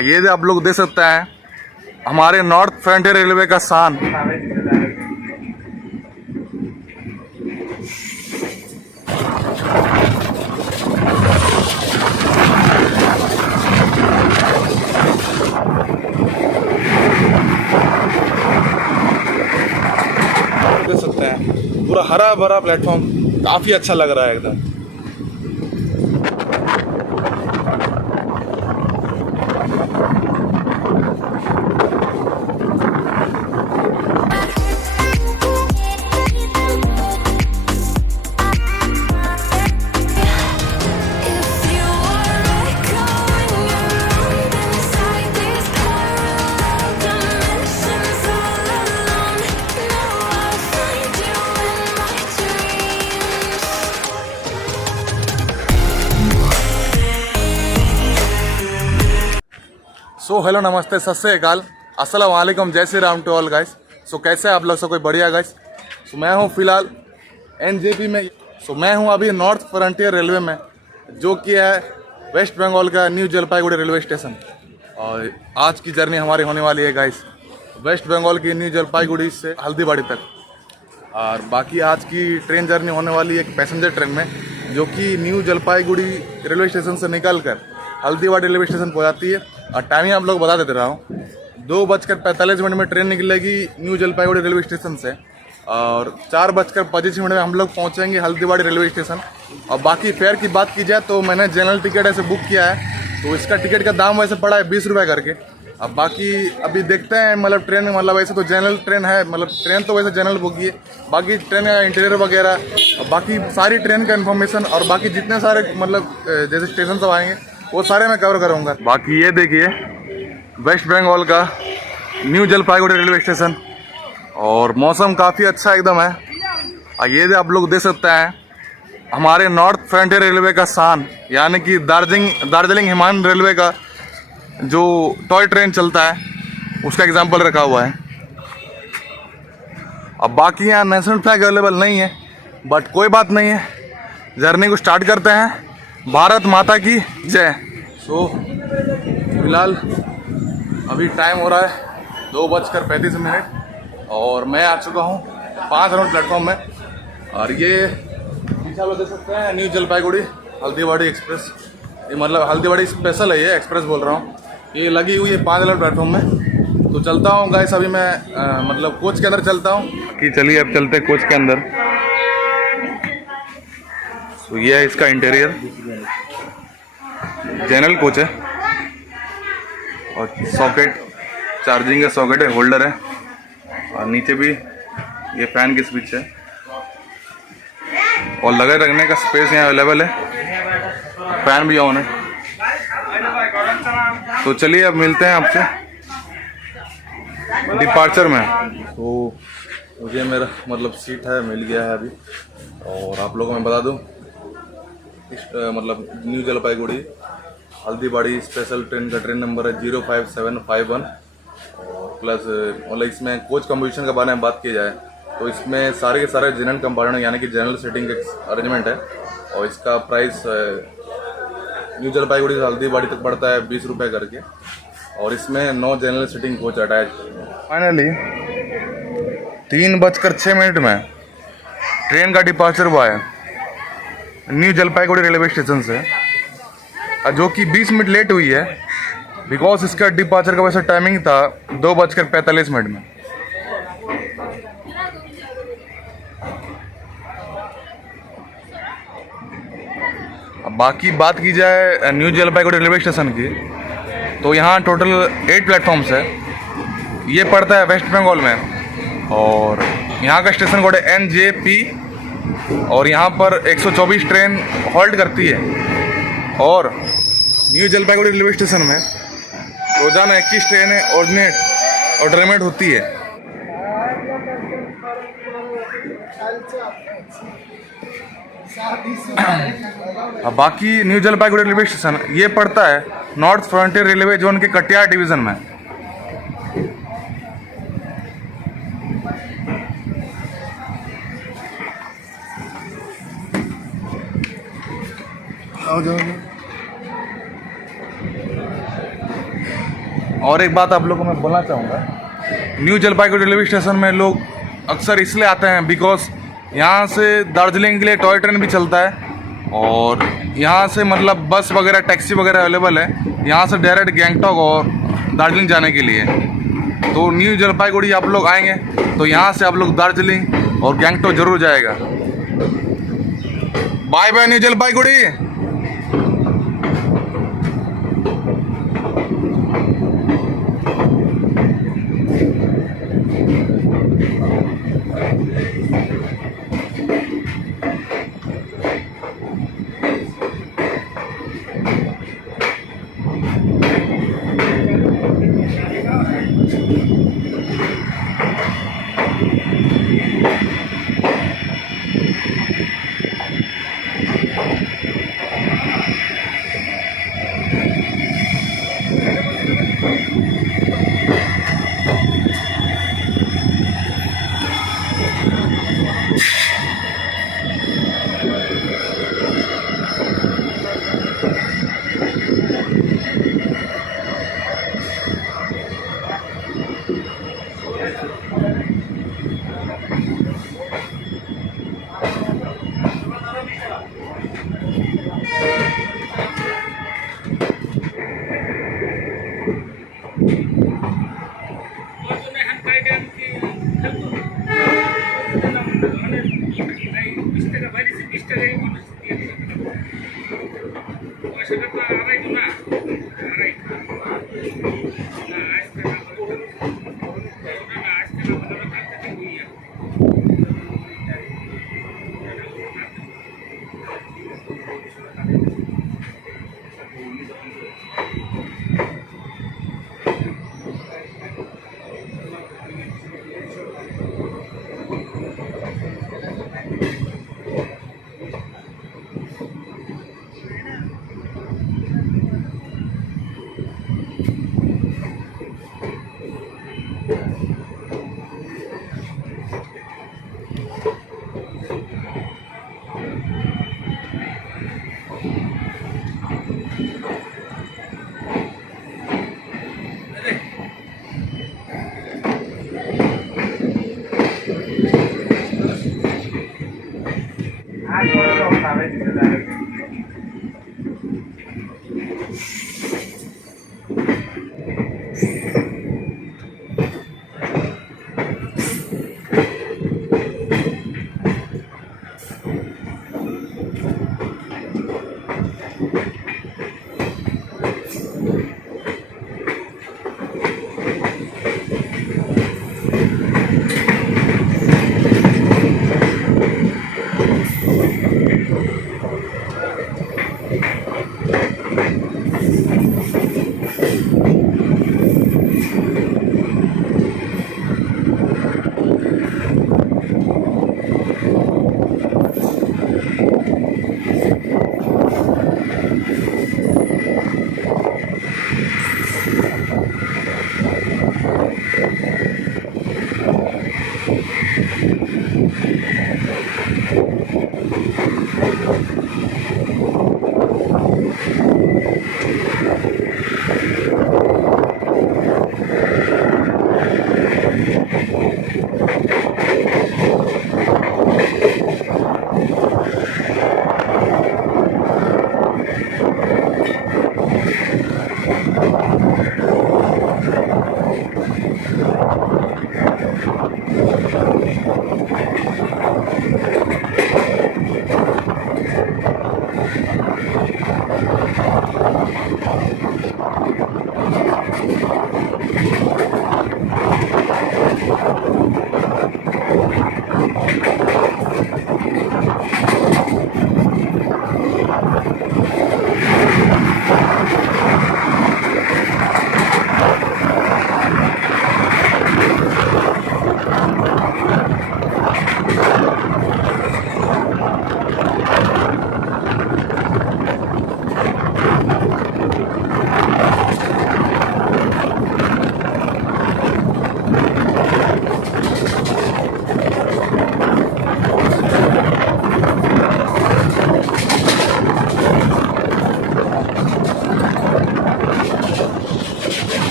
ये आप लोग देख सकते हैं हमारे नॉर्थ फ्रंटियर रेलवे का शान। देख सकते हैं पूरा हरा भरा प्लेटफॉर्म, काफी अच्छा लग रहा है एकदम। सो हेलो नमस्ते सत श्री अकाल, अस्सलाम वालेकुम, जय Shri Ram to all guys. So कैसे आप लोग, सब कोई बढ़िया गाइस। सो मैं हूँ फिलहाल एनजेपी में। सो मैं हूँ अभी नॉर्थ फ्रंटियर रेलवे में, जो कि है वेस्ट बंगाल का न्यू जलपाईगुड़ी रेलवे स्टेशन। और आज की जर्नी हमारी होने वाली है गाइस वेस्ट बंगाल की न्यू जलपाईगुड़ी से हल्दीबाड़ी तक। और बाकी आज की ट्रेन जर्नी होने वाली है एक पैसेंजर ट्रेन में, जो कि न्यू जलपाईगुड़ी रेलवे स्टेशन से निकल कर हल्दीबाड़ी रेलवे स्टेशन पहुँचाती है। और टाइमिंग आप लोग बता देते रहा हूँ, 2:45 में ट्रेन निकलेगी न्यू जलपाईगुड़ी रेलवे स्टेशन से, और 4:25 में हम लोग पहुँचेंगे हल्दीबाड़ी रेलवे स्टेशन। और बाकी फेयर की बात की जाए तो मैंने जनरल टिकट ऐसे बुक किया है, तो इसका टिकट का दाम वैसे पड़ा है 20 रुपये करके। अब बाकी अभी देखते हैं, मतलब ट्रेन में, मतलब वैसे तो जनरल ट्रेन है, मतलब ट्रेन तो वैसे जनरल बुक है, बाकी ट्रेन का इंटीरियर वगैरह और बाकी सारी ट्रेन का इन्फॉर्मेशन और बाकी जितने सारे मतलब जैसे स्टेशन सब आएंगे वो सारे मैं कवर करूँगा। बाकी ये देखिए वेस्ट बंगाल का न्यू जलपाईगुड़ी रेलवे स्टेशन, और मौसम काफ़ी अच्छा एकदम है। और ये आप लोग देख सकते हैं हमारे नॉर्थ फ्रंटियर रेलवे का शान, यानी कि दार्जिलिंग हिमालयन रेलवे का जो टॉय ट्रेन चलता है उसका एग्जाम्पल रखा हुआ है। अब बाकी यहाँ नेशनल फ्लैग अवेलेबल नहीं है, बट कोई बात नहीं है, जर्नी को स्टार्ट करते हैं। भारत माता की जय। सो फिलहाल अभी टाइम हो रहा है 2:35 और मैं आ चुका हूँ 5 नंबर प्लेटफॉर्म में। और ये पीछे आप देख सकते हैं न्यू जलपाईगुड़ी हल्दीबाड़ी एक्सप्रेस, ये मतलब हल्दीबाड़ी स्पेशल है, ये एक्सप्रेस बोल रहा हूँ। ये लगी हुई है 5 नंबर प्लेटफॉर्म में। तो चलता हूँ गाइस, अभी मैं मतलब कोच के अंदर चलता हूँ कि चलिए अब चलते कोच के अंदर। तो ये है इसका इंटीरियर, जनरल कोच है, और सॉकेट, चार्जिंग का सॉकेट है, होल्डर है, और नीचे भी ये फैन की स्विच है, और लगे रखने का स्पेस यहाँ अवेलेबल है, फैन भी ऑन है। तो चलिए अब मिलते हैं आपसे डिपार्चर में। तो मुझे मेरा मतलब सीट है मिल गया है अभी। और आप लोगों को मैं बता दूं, मतलब न्यू जलपाईगुड़ी हल्दीबाड़ी स्पेशल ट्रेन का ट्रेन नंबर है 05751। और प्लस मतलब इसमें कोच कंपोजिशन के बारे में बात की जाए तो इसमें सारे के सारे जनरल कंपार्टमेंट यानी कि जनरल सीटिंग का अरेंजमेंट है। और इसका प्राइस न्यू जलपाईगुड़ी से हल्दीबाड़ी तक पड़ता है 20 रुपये करके, और इसमें 9 general seating coach attach. Finally 3:06 में ट्रेन का डिपार्चर हुआ है न्यू जलपाईगुड़ी रेलवे स्टेशन से, जो कि 20 मिनट लेट हुई है, बिकॉज इसका डिपार्चर का वैसे टाइमिंग था 2:45 में। अब बाकी बात की जाए न्यू जलपाईगुड़ी रेलवे स्टेशन की, तो यहाँ टोटल 8 प्लेटफॉर्म्स है। ये पड़ता है वेस्ट बंगाल में, और यहाँ का स्टेशन कोड है NJP, और यहाँ पर 124 ट्रेन हॉल्ट करती है। और न्यू जलपाईगुड़ी रेलवे स्टेशन में रोजाना 21 ट्रेनें ऑर्डिनेट और टर्मिनेट होती है। अब बाकी न्यू जलपाईगुड़ी रेलवे स्टेशन ये पड़ता है नॉर्थ फ्रंटियर रेलवे जोन के कटिहार डिवीज़न में। आओ जाओ। और एक बात आप लोगों को मैं बोलना चाहूँगा, न्यू जलपाईगुड़ी रेलवे स्टेशन में लोग अक्सर इसलिए आते हैं बिकॉज यहाँ से दार्जिलिंग के लिए टॉय ट्रेन भी चलता है और यहाँ से मतलब बस वगैरह टैक्सी वगैरह अवेलेबल है यहाँ से डायरेक्ट गैंगटॉक और दार्जिलिंग जाने के लिए। तो न्यू जलपाईगुड़ी आप लोग आएंगे तो यहाँ से आप लोग दार्जिलिंग और गैंगटॉक जरूर जाएगा। Bye bye new Jalpaiguri.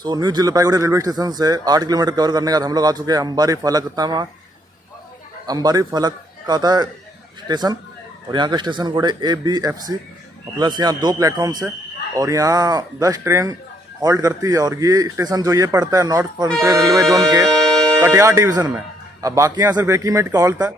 So new Jalpaiguri railway station से 8 किलोमीटर कवर करने के बाद हम लोग आ चुके हैं अंबारी फलक तमा। अंबारी फलक का था स्टेशन और यहाँ का स्टेशन कोड है ABFC प्लस यहाँ 2 प्लेटफॉर्म्स है और यहाँ 10 ट्रेन हॉल्ट करती है और ये स्टेशन जो ये पड़ता है नॉर्थ फ्रंटियर रेलवे जोन के कटिहार डिवीज़न में। अब बाकी यहाँ सिर्फ एक ही मिनट का हॉल्ट था।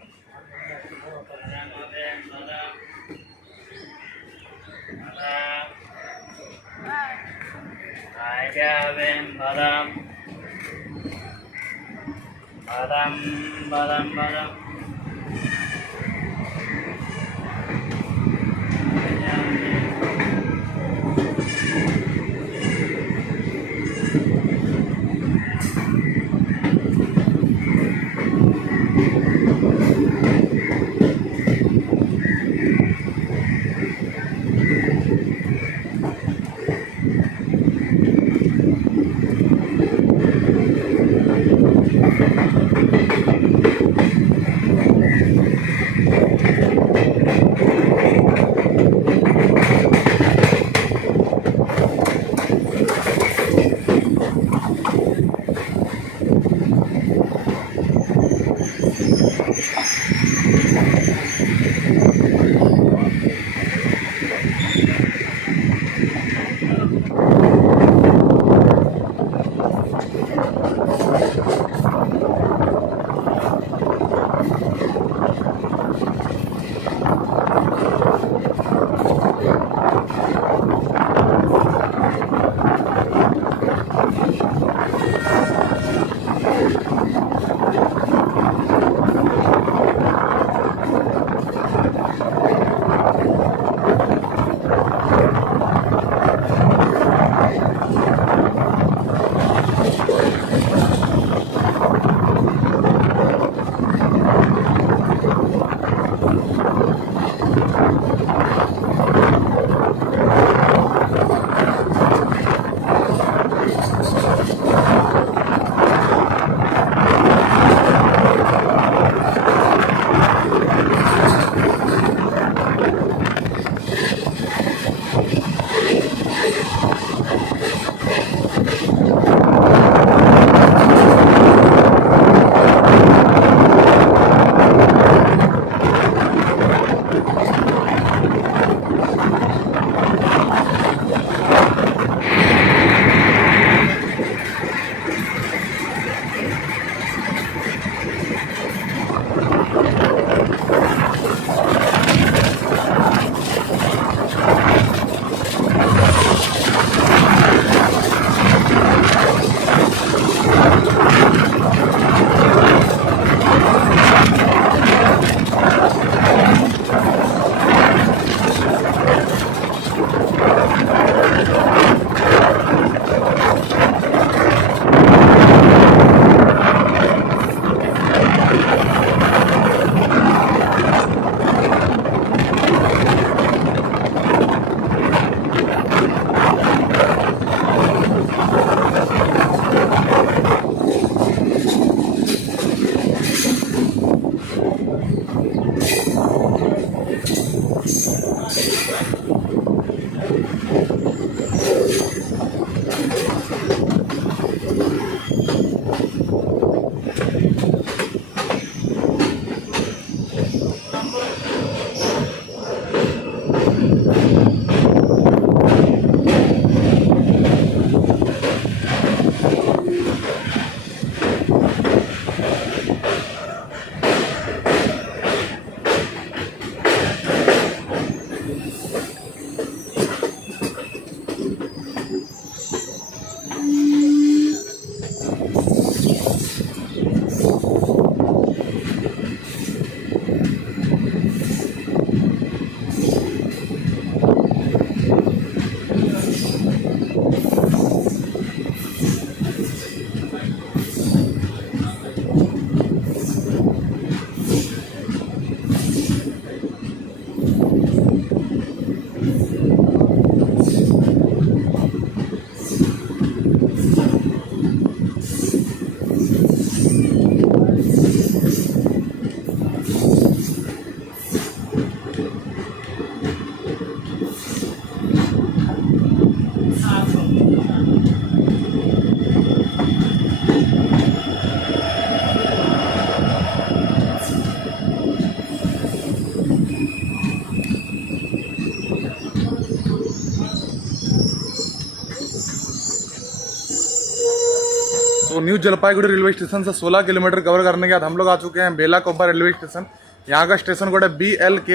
सो न्यू जलपाईगुड़ी रेलवे स्टेशन से 16 किलोमीटर कवर करने के बाद हम लोग आ चुके हैं बेला कोबा रेलवे स्टेशन। यहाँ का स्टेशन कोड है BLK।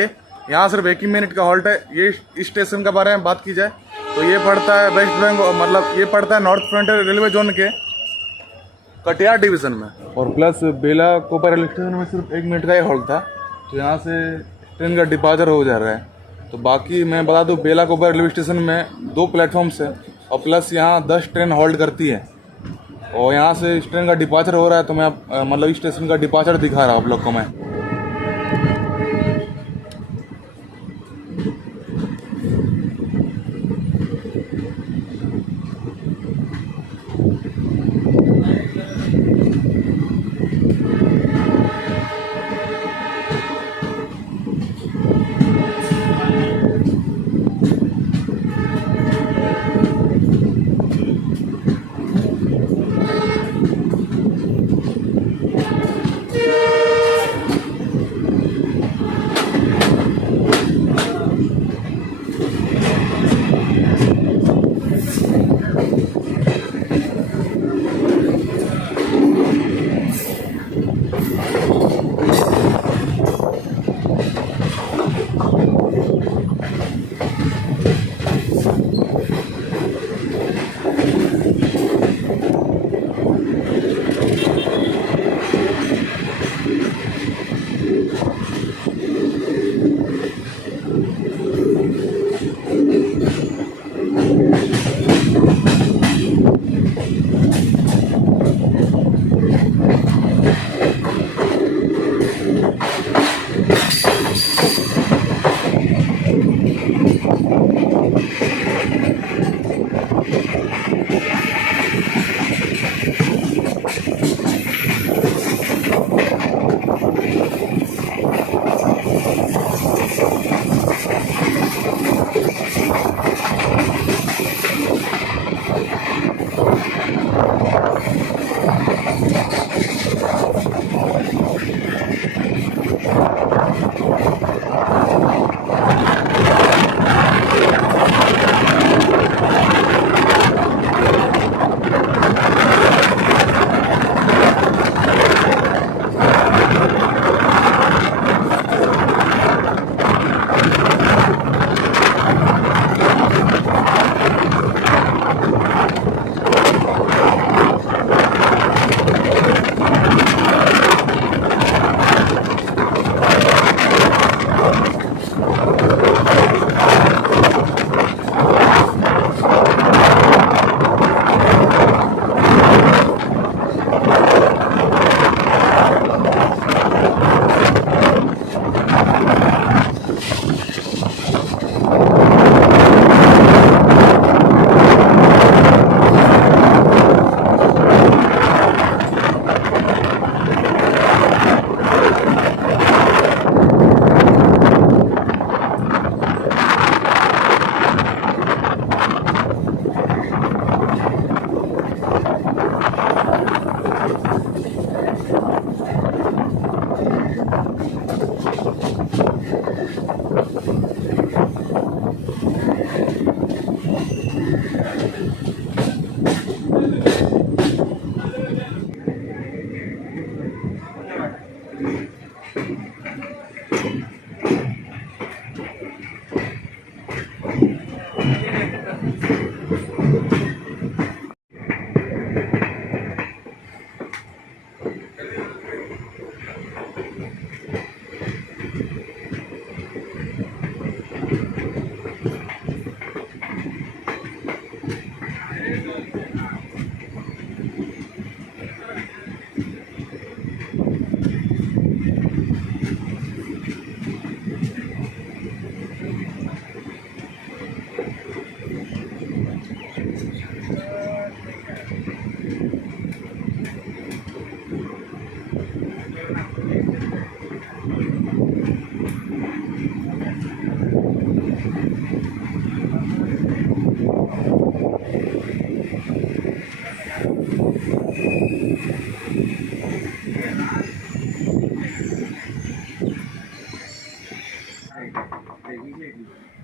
यहाँ सिर्फ 1 ही मिनट का हॉल्ट है। ये इस स्टेशन के बारे में बात की जाए तो ये पड़ता है वेस्ट बंगाल, मतलब ये पड़ता है नॉर्थ फ्रंटियर रेलवे जोन के कटिहार डिवीज़न में। और प्लस बेला कोबा रेलवे स्टेशन में सिर्फ 1 मिनट का ही हॉल्ट था, तो यहाँ से ट्रेन का डिपार्चर हो जा रहा है। तो बाकी मैं बता दूँ बेला कोबा रेलवे स्टेशन में 2 प्लेटफॉर्म्स है और प्लस यहाँ 10 ट्रेन होल्ड करती है और यहाँ से इस ट्रेन का डिपार्चर हो रहा है। तो मैं मतलब इस स्टेशन का डिपार्चर दिखा रहा हूँ आप लोग को मैं।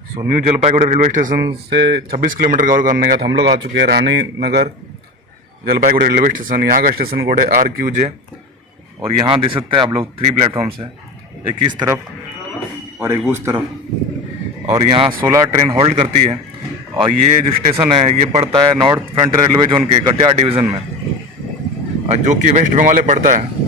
सो न्यू जलपाईगुड़ी रेलवे स्टेशन से 26 किलोमीटर कवर करने का था। हम लोग आ चुके हैं रानी नगर जलपाईगुड़ी रेलवे स्टेशन। यहाँ का स्टेशन कोड है RQJ। और यहाँ देख सकते हैं आप लोग 3 प्लेटफॉर्म्स है, एक इस तरफ और एक उस तरफ। और यहाँ 16 ट्रेन होल्ड करती है। और ये जो स्टेशन है ये पड़ता है नॉर्थ फ्रंटियर रेलवे जोन के कटिहार डिवीज़न में, और जो कि वेस्ट बंगाल में पड़ता है।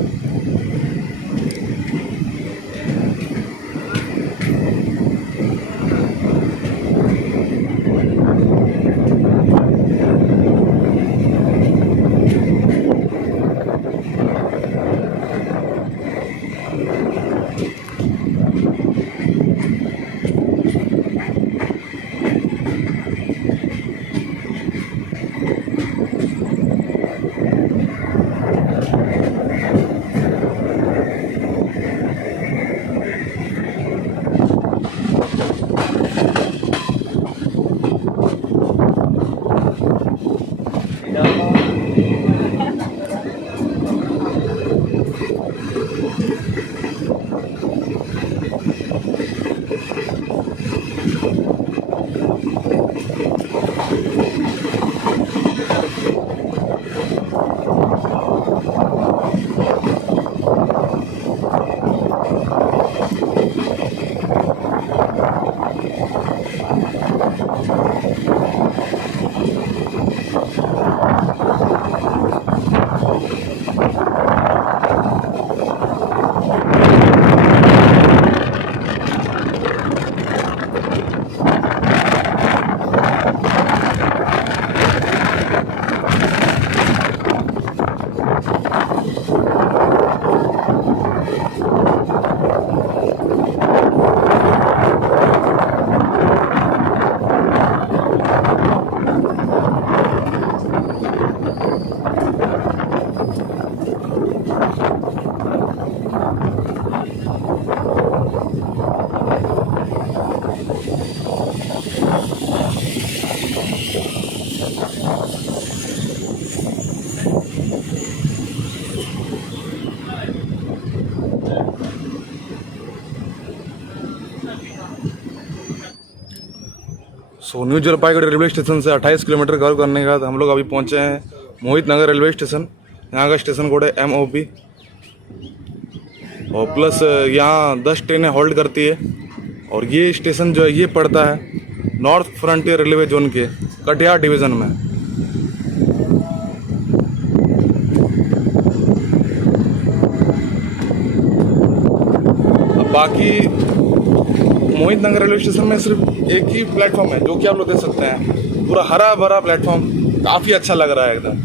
सो न्यू जलपाईगुड़ी रेलवे स्टेशन से 28 किलोमीटर कवर करने के बाद हम लोग अभी पहुंचे हैं मोहित नगर रेलवे स्टेशन। यहाँ का स्टेशन कोड है MOP। और प्लस यहाँ 10 ट्रेनें होल्ड करती है। और ये स्टेशन जो है ये पड़ता है नॉर्थ फ्रंटियर रेलवे जोन के कटिहार डिवीज़न में। अब बाकी मोहित नगर रेलवे स्टेशन में सिर्फ एक ही प्लेटफॉर्म है जो कि आप लोग देख सकते हैं, पूरा हरा भरा प्लेटफॉर्म, काफ़ी अच्छा लग रहा है एकदम।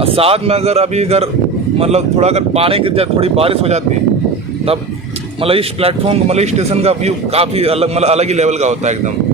और साथ में अगर मतलब थोड़ा अगर पानी गिर जाए, थोड़ी बारिश हो जाती है, तब मतलब इस प्लेटफॉर्म मतलब इस स्टेशन का व्यू काफ़ी अलग मतलब अलग ही लेवल का होता है एकदम।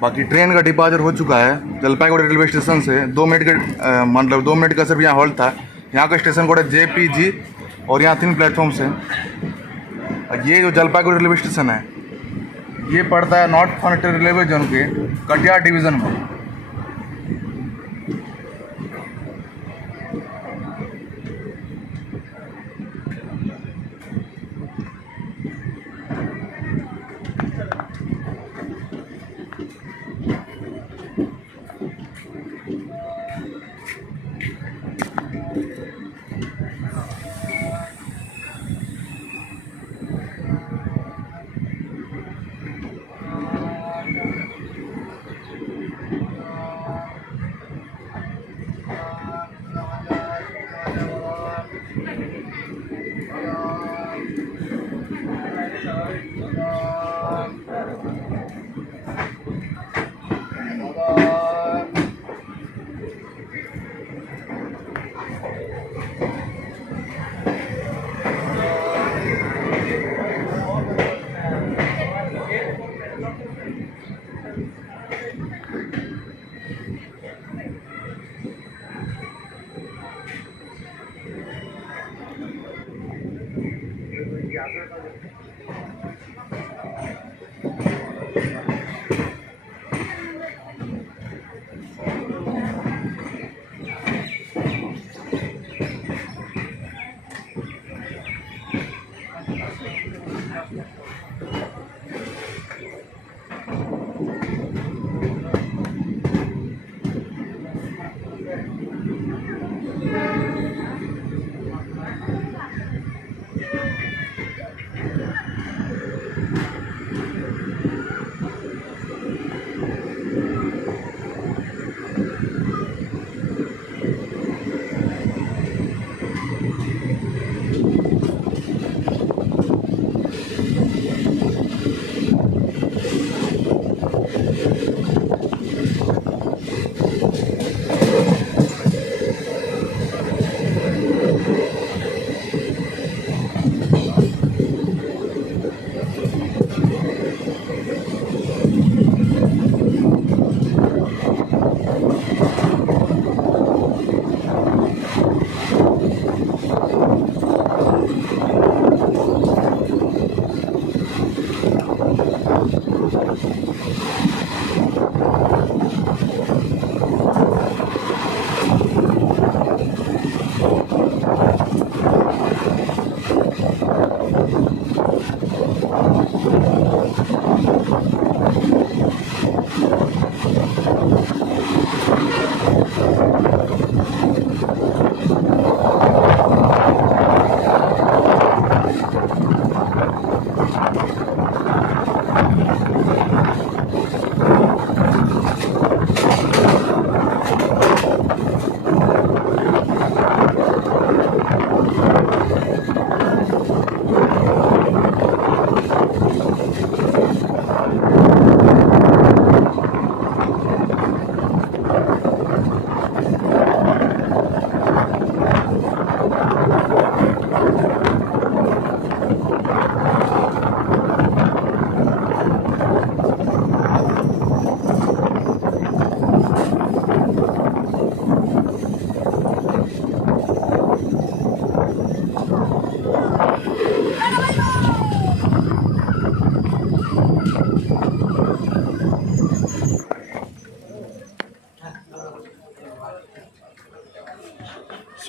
बाकी ट्रेन का डिपार्चर हो चुका है जलपाईगुड़ी रेलवे स्टेशन से। 2 मिनट के मतलब 2 मिनट का सिर्फ यहाँ हॉल्ट था। यहाँ का स्टेशन कोड है JPG और यहाँ 3 प्लेटफॉर्म्स हैं। ये जो जलपाईगुड़ी रेलवे स्टेशन है ये पड़ता है नॉर्थ फ्रंटियर रेलवे जोन के कटिहार डिवीज़न में।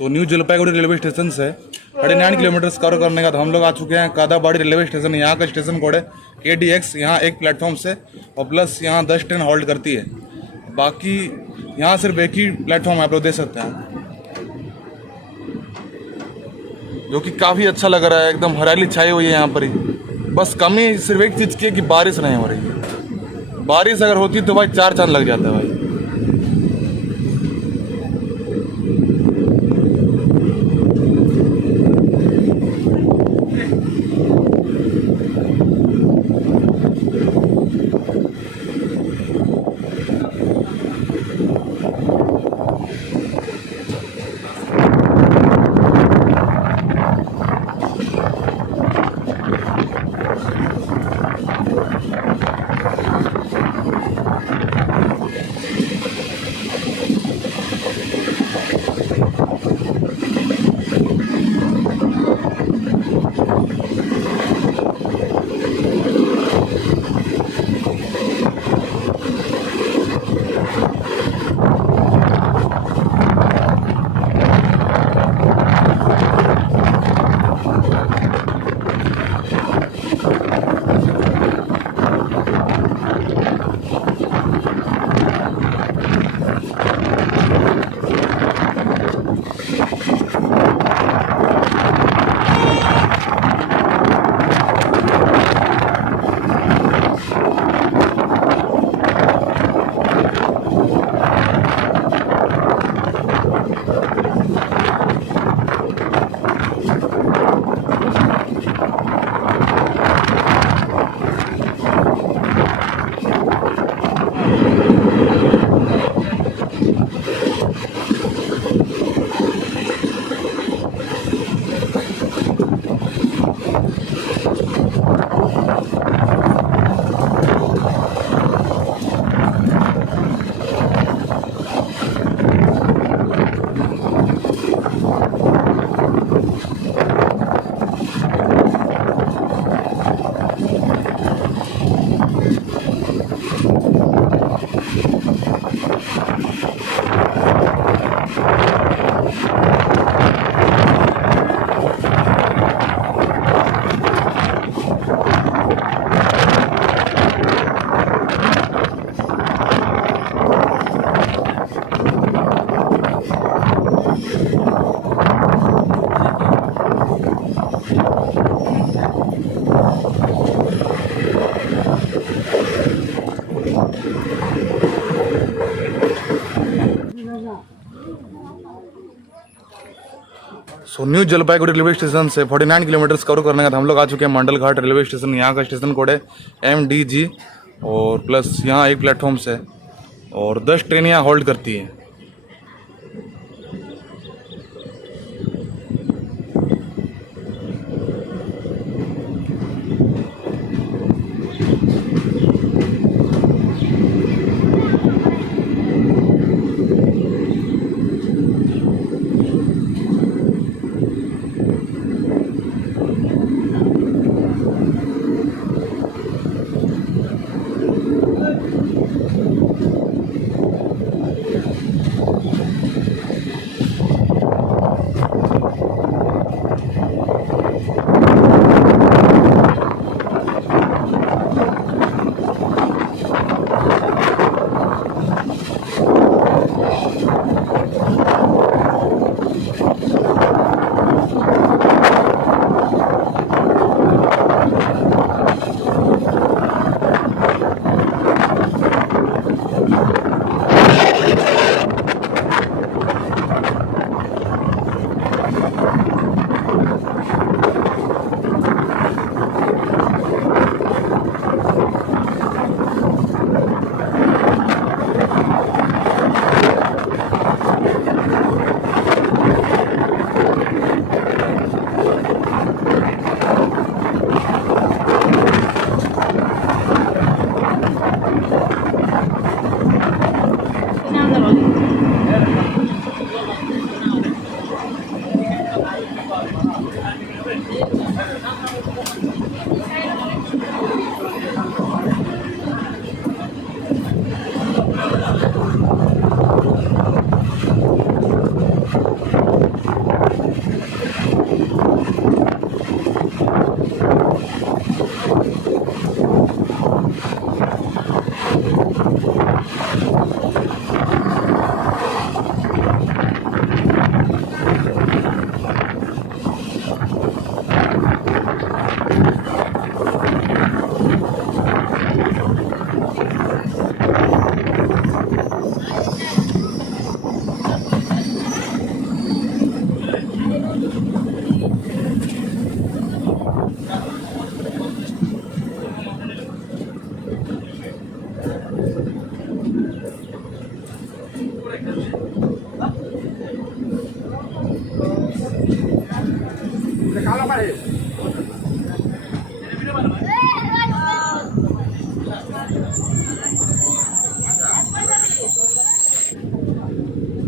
सो न्यू जलपाईगुड़ी रेलवे स्टेशन से 39 किलोमीटर कवर करने का, तो हम लोग आ चुके हैं कादाबाड़ी रेलवे स्टेशन। यहाँ का स्टेशन कोड है KDX। यहाँ एक प्लेटफॉर्म से और प्लस यहाँ 10 ट्रेन होल्ड करती है। बाकी यहाँ सिर्फ एक ही प्लेटफॉर्म आप लोग देख सकते हैं, जो कि काफ़ी अच्छा लग रहा है। एकदम हरियाली छाई हुई है यहाँ पर ही। बस कमी सिर्फ एक चीज़ की है कि बारिश नहीं हो रही है। बारिश अगर होती तो भाई 4 चांद लग जाता है भाई। सो न्यू जलपाईगुड़ी रेलवे स्टेशन से 49 किलोमीटर कवर करने का, तो हम लोग आ चुके हैं मंडल घाट रेलवे स्टेशन। यहाँ का स्टेशन कोड है MDG और प्लस यहाँ एक प्लेटफॉर्म से और 10 ट्रेन यहाँ होल्ड करती है।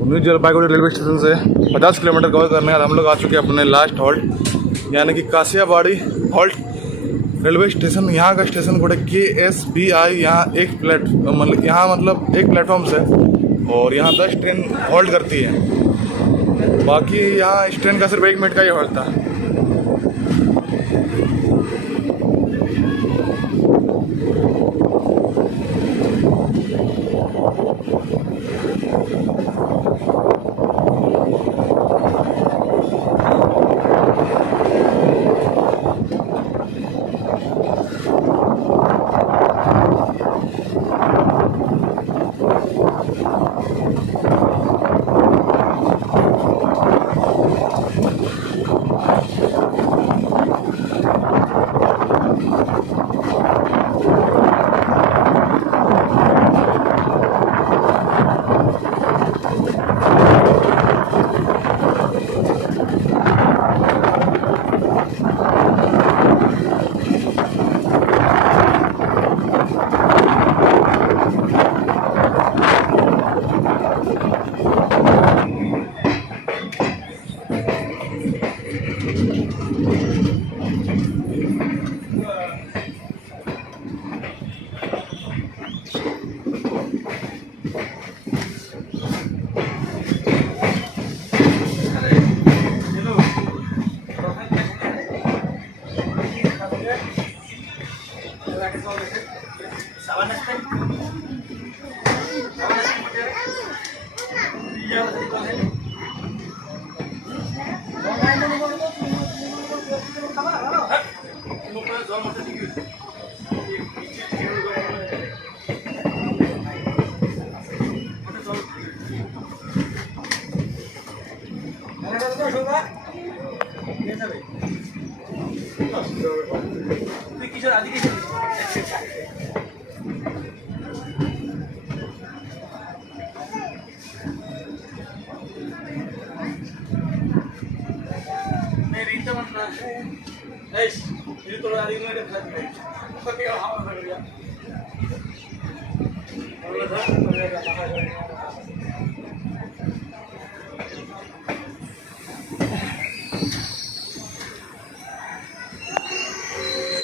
न्यू जलपाईगुड़ी रेलवे स्टेशन से 50 किलोमीटर कवर करने के बाद हम लोग आ चुके हैं अपने लास्ट हॉल्ट यानी कि कासियाबाड़ी हॉल्ट रेलवे स्टेशन। यहाँ का स्टेशन कोड है KSBI। यहाँ एक प्लेटफॉर्म से और यहाँ 10 ट्रेन हॉल्ट करती है। बाकी यहाँ इस ट्रेन का सिर्फ 1 मिनट का ही हॉल्ट था।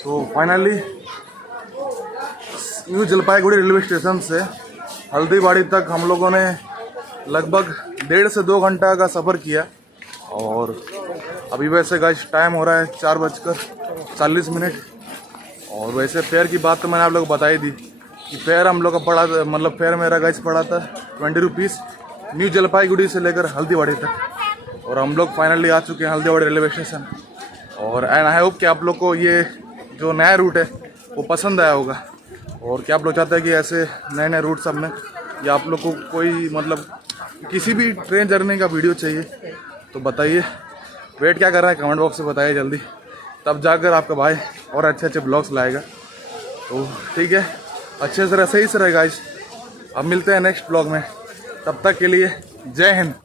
तो finally new Jalpaiguri railway station से हल्दीबाड़ी तक हम लोगों ने लगभग 1.5 से 2 घंटा का सफ़र किया। और अभी वैसे गाइस टाइम हो रहा है 4:40। और वैसे फेयर की बात तो मैंने आप लोग को बताई दी कि फेयर हम लोग का पड़ा, मतलब फेयर मेरा गाइस पड़ा था 20 रुपीज़ न्यू जलपाईगुड़ी से लेकर हल्दीबाड़ी तक। और हम लोग फाइनली आ चुके हैं हल्दीबाड़ी रेलवे स्टेशन। और एंड आई होप कि आप लोग को ये जो नया रूट है वो पसंद आया होगा। और क्या आप लोग चाहते हैं कि ऐसे नए नए रूट सब में, या आप लोग को कोई मतलब किसी भी ट्रेन जर्नी का वीडियो चाहिए तो बताइए। वेट क्या कर रहा है, कमेंट बॉक्स में बताइए जल्दी, तब जाकर आपका भाई और अच्छे अच्छे ब्लॉग्स लाएगा। तो ठीक है, अच्छे से सही से रहेगा गाइस। अब मिलते हैं नेक्स्ट ब्लॉग में, तब तक के लिए जय हिंद।